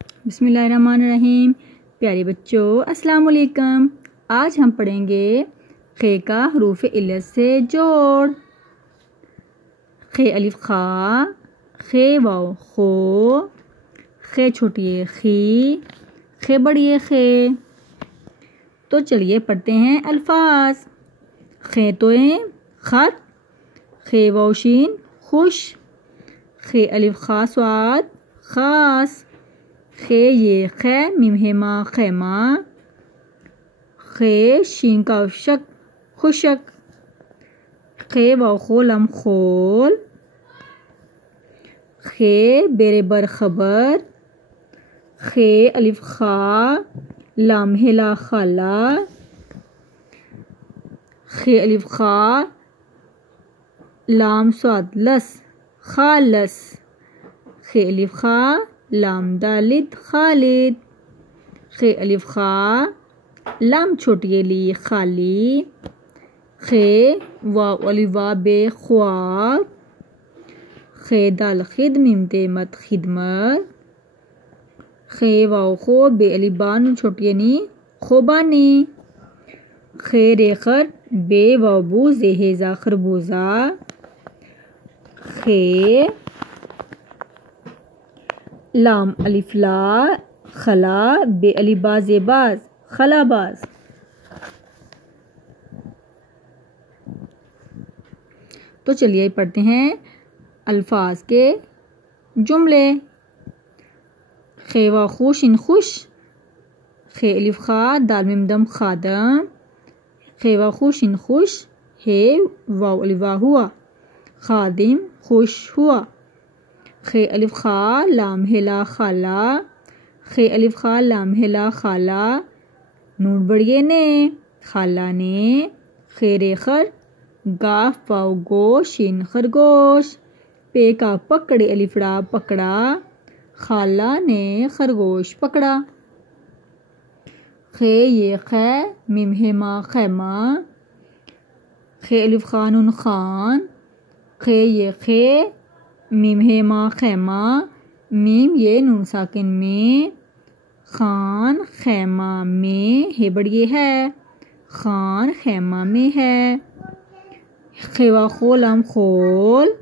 बिस्मिल्लाहिर्रहमानिर्रहीम। प्यारे बच्चों अस्सलाम वालेकुम। आज हम पढ़ेंगे खे का हरूफ इल्लत से जोड़। खे अलिफ खा, खे वाव खो, खे छोटी है खी, खे बड़ी है खे। तो चलिए पढ़ते हैं अल्फाज। खे तो खत, खे वाव शीन खुश, खे अलिफ खा स्वाद खास, खे ये खे मीम हे मा खैमा, खे शीन का शक खुशक, खे वाव खो लम खोल, खे बेरे बर खबर, खे अलिफ खा लाम हेला खाला, खे अलिफ खा लाम स्वाद लस खालस, खे अलिफ खा लाम दालिद खालिद, खे अलिफ खा लाम छोटी ली खाली, खे वाव अलिफ वा बे ख्वाब, खे दाल खिद मिमते मत खिदमत, खे वाव खो बे अलिफ बान छोटी नी खोबानी, खे रेखर बे वाव बू जेहेजा खरबूजा, खे लाम अलिफ ला खला बे अलिफ बाज बाज खलाबाज। तो चलिए पढ़ते हैं अल्फाज के जुमले। खे वा खुशिन खुश, खे अलिफ खा दाल मिम दम खादम, खे वा खुशिन खुश, हे वाव अलिफ वा हुआ खादिम खुश हुआ, खे अलिफ खा लाम हेला खाला, खे अलिफ खा लाम हेला खाला नून बड़िए ने खाला ने, खे रेखर गाफ वाव गो शीन खरगोश, पे का पकड़े अलिफड़ा पकड़ा, खाला ने खरगोश पकड़ा, खे ये खे मिम हे मा खैमा, खे अलिफ खा नून खान, खे ये खे मीम हे मा खैमा, मीम ये नून साकिन में, खान खैमा में हे बड़िए है, खान खैमा में है, खेवा खोलम खोल,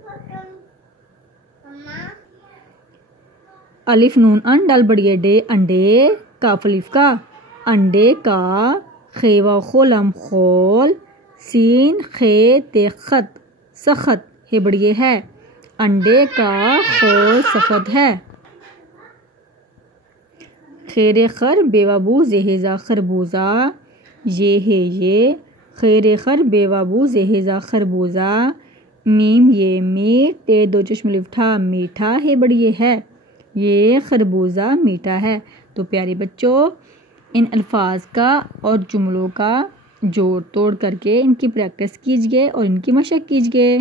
अलिफ नून अन डाल बड़िए डे अंडे, काफ अलिफ का अंडे का, खेवा खोलम खोल, सीन खे ते खत सखत हे बड़िए है, अंडे का खोल सफद है, खेरे खर बेवाबू जेहेजा खरबूजा ये है ये, खेरे खर बेवाबू जेहेजा खरबूजा, मीम ये मीठ ते दो चश्म लिफ्ठा मीठा है बड़िए है, ये खरबूजा मीठा है। तो प्यारे बच्चों इन अल्फाज का और जुमलों का जोड़ तोड़ करके इनकी प्रैक्टिस कीजिए और इनकी मशक कीजिए।